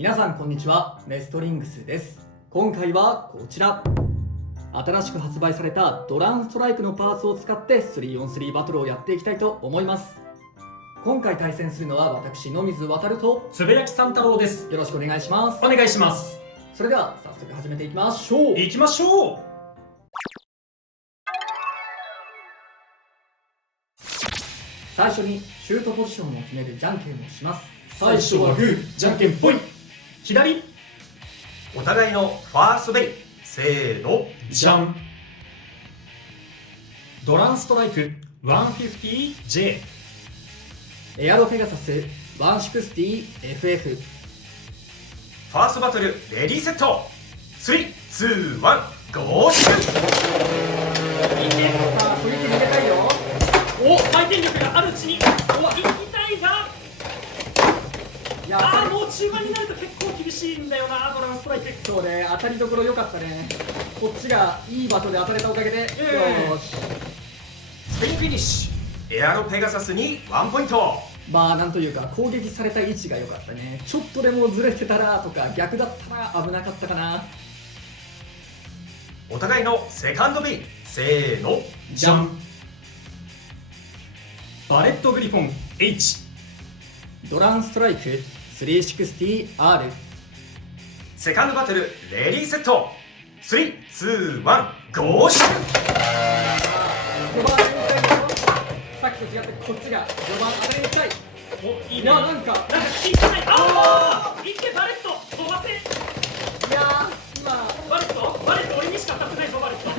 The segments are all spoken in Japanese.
皆さんこんにちは、メストリングスです。今回はこちら、新しく発売されたドランストライクのパーツを使って 3on3 バトルをやっていきたいと思います。今回対戦するのは私野水航とつぶやきさん太郎です。よろしくお願いします。お願いします。それでは早速始めていきましょう。行きましょう。最初にシュートポジションを決めるじゃんけんをします。最初はグー、じゃんけんぽい。左、お互いのファーストベイ、せーの、じゃん。ドランストライク 150J。 エアロペガサス 160FF。 ファーストバトルレディーセット、3、2、1、ゴーシュッ。さあ、振り切り入れたいよ。お、回転力があるうちに、お、行きたいが、いやもう中盤になると結構厳しいんだよな、ドランストライク。そうね、当たりどころ良かったね。こっちがいい場所で当たれたおかげで、よーし。スピンフィニッシュ、エアロペガサスに1ポイント。まあなんというか攻撃された位置が良かったね。ちょっとでもずれてたらとか逆だったら危なかったかな。お互いのセカンドベイ、せーの、じゃん。バレットグリフォン H。 ドランストライク 360R。 セカンドバトルレディーセット、3、2、1、ゴーシュッ。序盤当たりに行きたいよ。さっきと違ってこっちが序盤当たりに行きたい。お、いいね。いやなんか効いてない。いけバレット飛ばせ。いやー今バレット俺にしか当たってないぞ、バレット。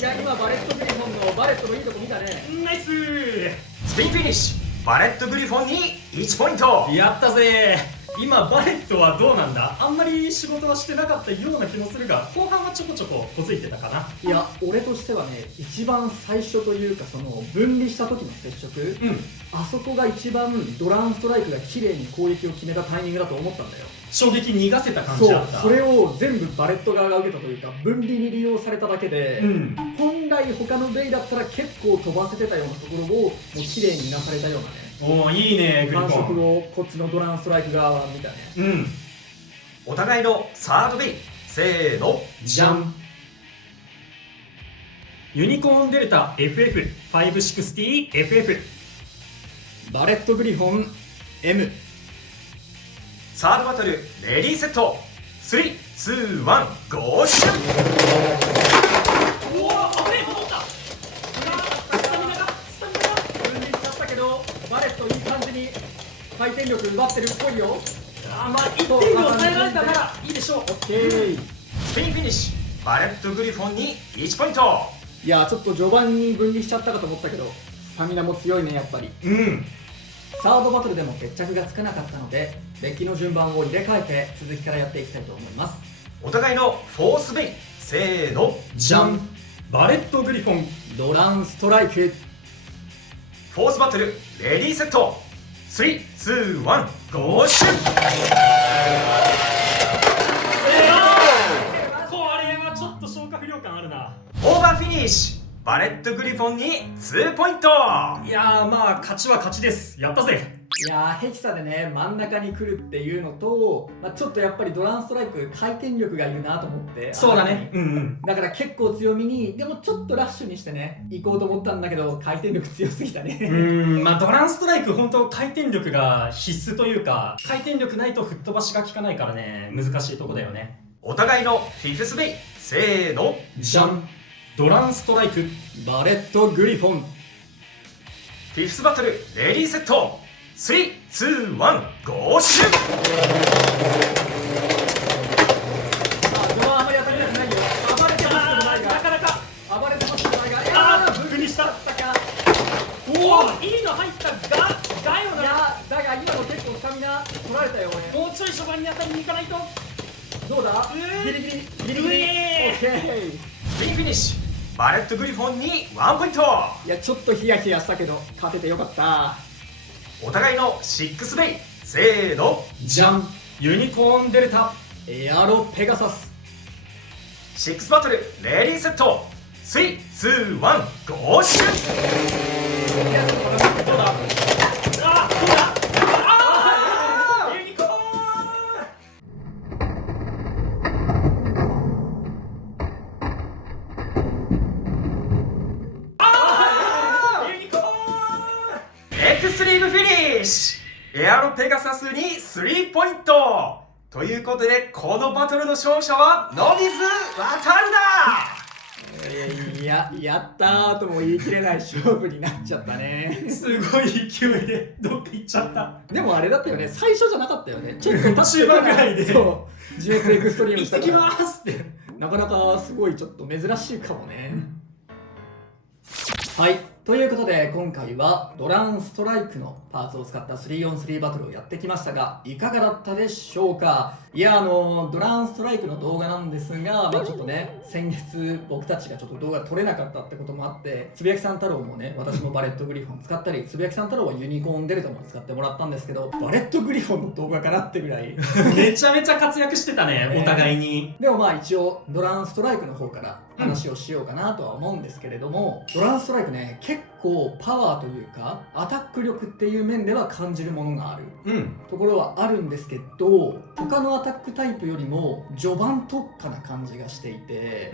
いや今バレットグリフォンのバレットのいいとこ見たね。ナイスー。スピンフィニッシュ、バレットグリフォンに1ポイント。やったぜ。今バレットはどうなんだ。あんまり仕事はしてなかったような気もするが、後半はちょこちょここづいてたかな。いや俺としてはね、一番最初というかその分離した時の接触、あそこが一番ドランストライクが綺麗に攻撃を決めたタイミングだと思ったんだよ。衝撃逃がせた感じそうだった。それを全部バレット側が受けたというか分離に利用されただけで、本来他のベイだったら結構飛ばせてたようなところをもう綺麗にいなされたようなね、おお、いいねグリフ感触ォン。をこっちのドランストライク側は見たね。お互いのサードベイ、せーの、じゃん。ユニコーンデルタ FF560FF。 バレットグリフォン M。 サードバトルレディーセット、3、2、1、ゴーシュッ。おお、危ねえ、戻った。スタミナが分離しちゃったけどバレットいい感じに回転力奪ってるっぽいよ。まあ1点で抑えられたならいいでしょう。オッケー。スピンフィニッシュ、バレットグリフォンに1ポイント。いやちょっと序盤に分離しちゃったかと思ったけどスタミナも強いねやっぱり。サードバトルでも決着がつかなかったのでデッキの順番を入れ替えて続きからやっていきたいと思います。お互いのフォースベイ、せーの、じゃん。バレットグリフォン。ドランストライク。フォースバトルレディーセット、3、2、1、ゴーシュッ。これはちょっと消化不良感あるな。オーバーフィニッシュ、バレットグリフォンに2ポイント。いやー、まあ勝ちは勝ちです。やったぜ。いやーヘキサでね真ん中に来るっていうのと、ちょっとやっぱりドランストライク回転力がいるなと思って。そうだね。だから結構強みにでもちょっとラッシュにしてね行こうと思ったんだけど回転力強すぎたね。まあドランストライク本当回転力が必須というか、回転力ないと吹っ飛ばしが効かないからね、難しいとこだよね。お互いのフィフスベイ、せーの、じゃん。ドランストライク。バレットグリフォン。フィフスバトルレディーセット、3、2、1、ゴーシュッ。序盤あまり当たりなくないよ。暴れてますけどないがなかなか。暴れてますけどないが分離した。おお、いいの入ったがよな。いやだが今の結構スタミナ取られたよ俺。もうちょい初盤に当たりに行かないと。どうだギリギリギリギリ。オッケー。スピンフィニッシュ、バレットグリフォンに1ポイント。いやちょっとヒヤヒヤしたけど勝ててよかった。お互いの6ベイ、せーの、じゃん。ユニコーンデルタ。エアロペガサス。6バトルレディーセット、3、2、1、ゴーシュッ。どうだどうだ。ユニコーン。ペガサスに3ポイントということで、このバトルの勝者はノビズ渡るだ。やったーとも言い切れない勝負になっちゃったね。すごい勢いでどっか行っちゃった。でもあれだったよね、最初じゃなかったよね。ちょっと経って中盤ぐらいでそう自滅エクストリーム行ってきしたからますってなかなかすごいちょっと珍しいかもね。はい、ということで今回はドランストライクのパーツを使った 3on3 バトルをやってきましたが、いかがだったでしょうか。いやドランストライクの動画なんですが、ちょっとね先月僕たちがちょっと動画撮れなかったってこともあって、つぶやきさん太郎もね、私もバレットグリフォン使ったり、つぶやきさん太郎はユニコーンデルタも使ってもらったんですけど、バレットグリフォンの動画かなってぐらいめちゃめちゃ活躍してたね、お互いに。でも一応ドランストライクの方から話をしようかなとは思うんですけれども、ドランストライクね、結構パワーというかアタック力っていう面では感じるものがあるところはあるんですけど、他のアタックタイプよりも序盤特化な感じがしていて、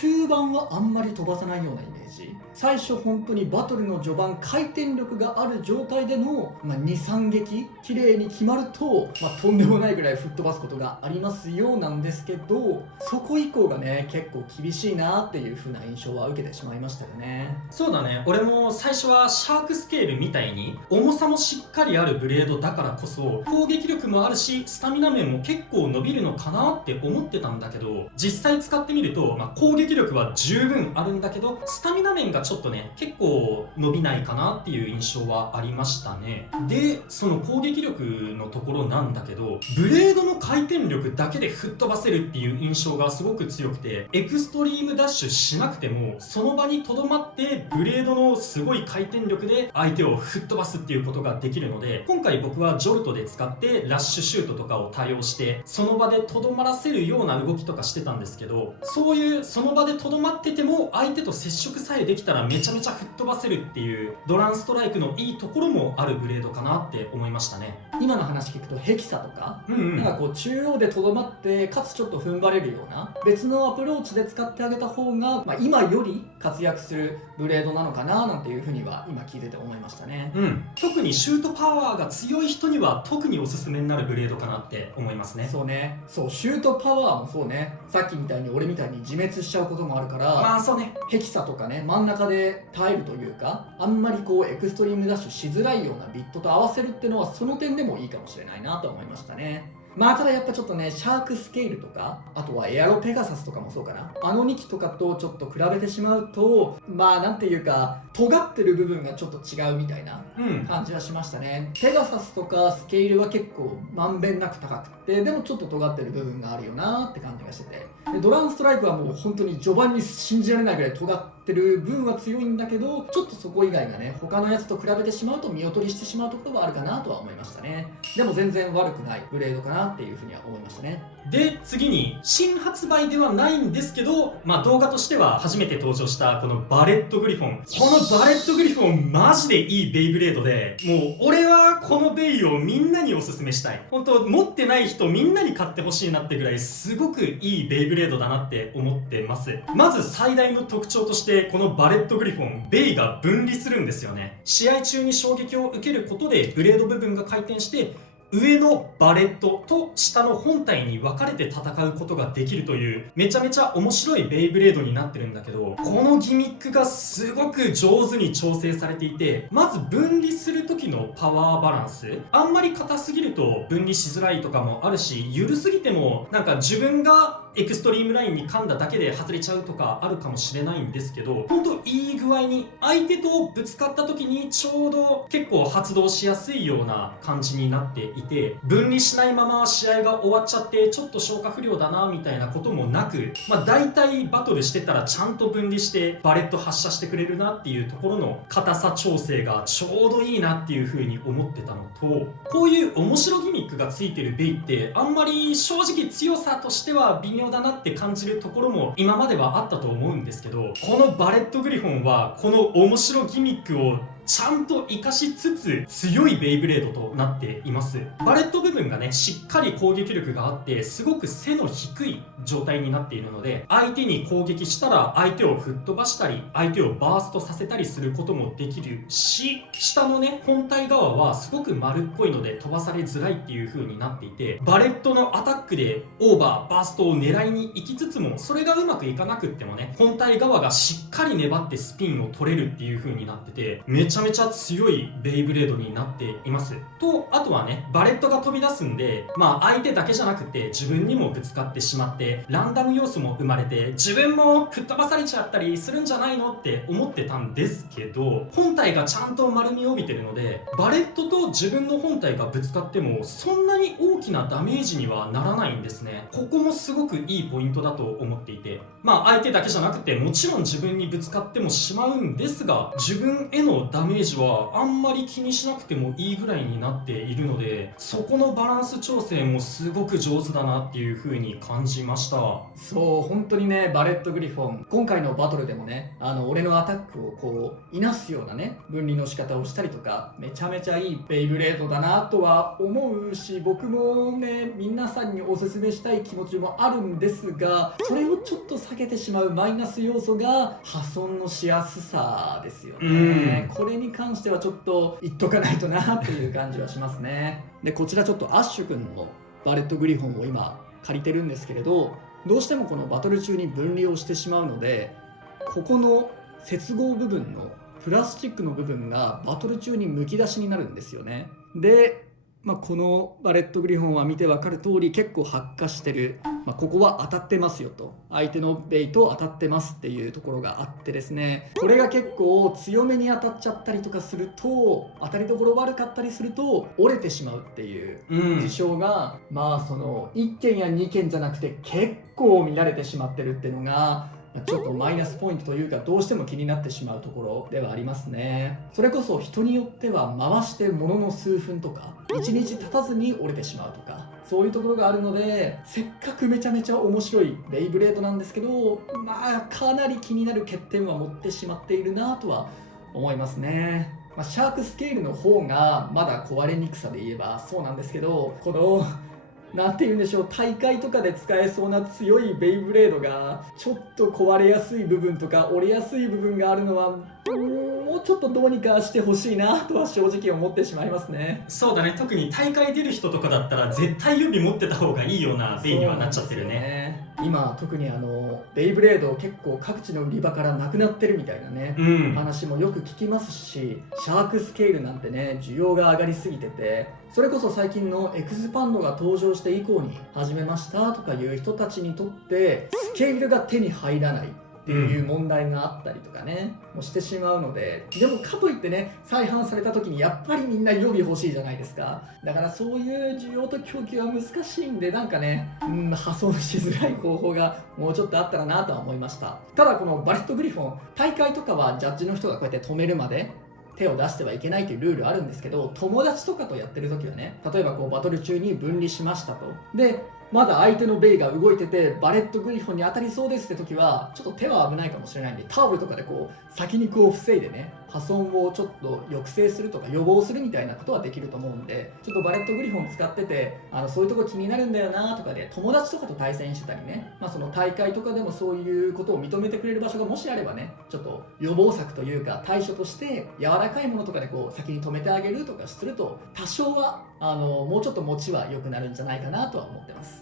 終盤はあんまり飛ばさないようなイメージ。最初本当にバトルの序盤回転力がある状態での、23撃綺麗に決まると、とんでもないぐらい吹っ飛ばすことがありますようなんですけど、そこ以降がね結構厳しいなっていう風な印象は受けてしまいましたよね。そうだね、俺も最初はシャークスケールみたいに重さもしっかりあるブレードだからこそ攻撃力もあるしスタミナ面も結構伸びるのかなって思ってたんだけど、実際使ってみると、攻撃力は十分あるんだけどスタミナ面がちょっとね結構伸びないかなっていう印象はありましたね。でその攻撃力のところなんだけど、ブレードの回転力だけで吹っ飛ばせるっていう印象がすごく強くて、エクストリームダッシュしなくてもその場にとどまってブレードのすごい回転力で相手を吹っ飛ばすっていうことができるので、今回僕はジョルトで使ってラッシュシュートとかを多用してその場でとどまらせるような動きとかしてたんですけど、そういうその場でとどまってても相手と接触さえできたらめちゃめちゃ吹っ飛ばせるっていうドランストライクのいいところもあるブレードかなって思いましたね。今の話聞くとヘキサとか、なんかこう中央でとどまってかつちょっと踏ん張れるような別のアプローチで使ってあげた方が、今より活躍するブレードなのかななんていうふうには今聞いてて思いましたね。特にシュートパワーが強い人には特におすすめになるブレードかなって思いますね。そうね、そうシュートパワーもそうね、さっきみたいに俺みたいに自滅しちゃうこともあるから、そうね、ヘキサとかね真ん中で耐えるというか、あんまりこうエクストリームダッシュしづらいようなビットと合わせるっていうのはその点でもいいかもしれないなと思いましたね。ただやっぱちょっとね、シャークスケールとか、あとはエアロペガサスとかもそうかな、あの2機とかとちょっと比べてしまうと、なんていうか尖ってる部分がちょっと違うみたいな感じはしましたね。ペガサスとかスケールは結構まんべんなく高くってでもちょっと尖ってる部分があるよなって感じがしてて、でドランストライクはもう本当に序盤に信じられないぐらい尖ってる分は強いんだけど、ちょっとそこ以外がね他のやつと比べてしまうと見劣りしてしまうところはあるかなとは思いましたね。でも全然悪くないブレードかなっていうふうには思いましたね。で次に新発売ではないんですけど、動画としては初めて登場したこのバレットグリフォン。このバレットグリフォンマジでいいベイブレードで、もう俺はこのベイをみんなにおすすめしたい。本当持ってない人みんなに買ってほしいなってぐらいすごくいいベイブレードだなって思ってます。まず最大の特徴としてこのバレットグリフォン、ベイが分離するんですよね。試合中に衝撃を受けることでブレード部分が回転して上のバレットと下の本体に分かれて戦うことができるというめちゃめちゃ面白いベイブレードになってるんだけど、このギミックがすごく上手に調整されていて、まず分離する時のパワーバランス、あんまり硬すぎると分離しづらいとかもあるし、緩すぎてもなんか自分がエクストリームラインに噛んだだけで外れちゃうとかあるかもしれないんですけど、ほんといい具合に相手とぶつかった時にちょうど結構発動しやすいような感じになっていて、分離しないまま試合が終わっちゃってちょっと消化不良だなみたいなこともなく、大体バトルしてたらちゃんと分離してバレット発射してくれるなっていうところの硬さ調整がちょうどいいなっていう風に思ってたのと、こういう面白ギミックがついてるベイってあんまり正直強さとしては微妙だなって感じるところも今まではあったと思うんですけど、このバレットグリフォンはこの面白ギミックをちゃんと活かしつつ強いベイブレードとなっています。バレット部分がねしっかり攻撃力があってすごく背の低い状態になっているので、相手に攻撃したら相手を吹っ飛ばしたり相手をバーストさせたりすることもできるし、下のね本体側はすごく丸っこいので飛ばされづらいっていう風になっていて、バレットのアタックでオーバーバーストを狙いに行きつつもそれがうまくいかなくってもね本体側がしっかり粘ってスピンを取れるっていう風になってて、めちゃめちゃ強いベイブレードになっていますと、あとはねバレットが飛び出すんで、相手だけじゃなくて自分にもぶつかってしまってランダム要素も生まれて自分も吹っ飛ばされちゃったりするんじゃないのって思ってたんですけど、本体がちゃんと丸みを帯びてるのでバレットと自分の本体がぶつかってもそんなに大きなダメージにはならないんですね。ここもすごくいいポイントだと思っていて、相手だけじゃなくてもちろん自分にぶつかってもしまうんですが、自分へのダメージはあんまり気にしなくてもいいぐらいになっているので、そこのバランス調整もすごく上手だなっていう風に感じました。そう本当にね、バレットグリフォン今回のバトルでもね俺のアタックをこういなすようなね分離の仕方をしたりとか、めちゃめちゃいいベイブレードだなとは思うし、僕もね皆さんにおすすめしたい気持ちもあるんですが、それをちょっと避けてしまうマイナス要素が破損のしやすさですよね。これに関してはちょっと言っとかないとなという感じはしますね。でこちらちょっとアッシュ君のバレットグリフォンを今借りてるんですけれど、どうしてもこのバトル中に分離をしてしまうので、ここの接合部分のプラスチックの部分がバトル中にむき出しになるんですよね。で、このバレットグリフォンは見てわかる通り結構発火してる、ここは当たってますよと、相手のベイと当たってますっていうところがあってですね、これが結構強めに当たっちゃったりとかすると、当たりどころ悪かったりすると折れてしまうっていう事象が、その1件や2件じゃなくて結構見られてしまってるっていうのがちょっとマイナスポイントというか、どうしても気になってしまうところではありますね。それこそ人によっては回してものの数分とか1日経たずに折れてしまうとか、そういうところがあるので、せっかくめちゃめちゃ面白いベイブレードなんですけど、かなり気になる欠点は持ってしまっているなとは思いますね。シャークスケールの方がまだ壊れにくさで言えばそうなんですけど、このなんて言うんでしょう、大会とかで使えそうな強いベイブレードがちょっと壊れやすい部分とか折れやすい部分があるのは、もうちょっとどうにかしてほしいなとは正直思ってしまいますね。そうだね、特に大会出る人とかだったら絶対予備持ってた方がいいようなベイにはなっちゃってるね。今特にベイブレード結構各地の売り場からなくなってるみたいなね、話もよく聞きますし、シャークスケールなんてね需要が上がりすぎてて、それこそ最近のエクスパンドが登場して以降に始めましたとかいう人たちにとってスケールが手に入らないっていう問題があったりとかね、もしてしまうので、でもかといってね再販された時にやっぱりみんな予備欲しいじゃないですか。だからそういう需要と供給は難しいんで、なんかね破損しづらい方法がもうちょっとあったらなとは思いました。ただこのバレットグリフォン、大会とかはジャッジの人がこうやって止めるまで手を出してはいけないというルールあるんですけど、友達とかとやってる時はね、例えばこうバトル中に分離しましたと、でまだ相手のベイが動いててバレットグリフォンに当たりそうですって時はちょっと手は危ないかもしれないんで、タオルとかでこう先にこう防いでね破損をちょっと抑制するとか予防するみたいなことはできると思うんで、ちょっとバレットグリフォン使っててそういうとこ気になるんだよなとかで友達とかと対戦してたりね、その大会とかでもそういうことを認めてくれる場所がもしあればね、ちょっと予防策というか対処として柔らかいものとかでこう先に止めてあげるとかすると多少はもうちょっと持ちは良くなるんじゃないかなとは思ってます。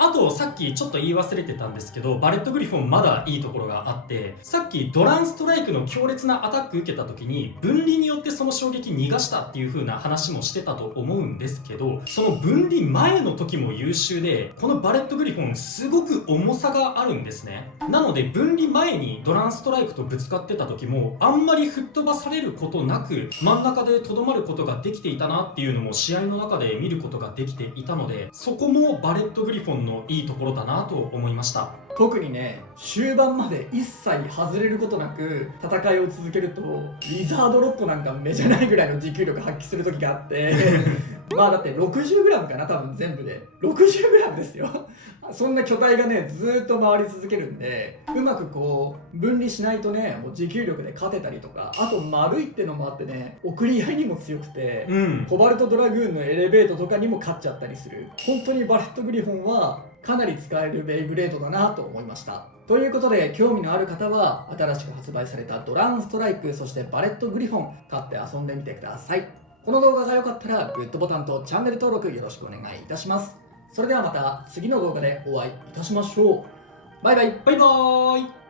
あとさっきちょっと言い忘れてたんですけど、バレットグリフォンまだいいところがあって、さっきドランストライクの強烈なアタック受けた時に分離によってその衝撃逃がしたっていう風な話もしてたと思うんですけど、その分離前の時も優秀で、このバレットグリフォンすごく重さがあるんですね。なので分離前にドランストライクとぶつかってた時もあんまり吹っ飛ばされることなく真ん中でとどまることができていたなっていうのも試合の中で見ることができていたので、そこもバレットグリフォンのいいところだなと思いました。特にね終盤まで一切外れることなく戦いを続けると、リザードロットなんか目じゃないぐらいの持久力発揮する時があってだって 60g かな、多分全部で 60g ですよ。そんな巨体がねずーっと回り続けるんで、うまくこう分離しないとね、もう持久力で勝てたりとか、あと丸いってのもあってね、送り合いにも強くて、コバルトドラグーンのエレベートとかにも勝っちゃったりする。本当にバレットグリフォンはかなり使えるベイブレードだなと思いました。ということで、興味のある方は新しく発売されたドランストライク、そしてバレットグリフォン買って遊んでみてください。この動画が良かったらグッドボタンとチャンネル登録よろしくお願いいたします。それではまた次の動画でお会いいたしましょう。バイバイ。バイバーイ。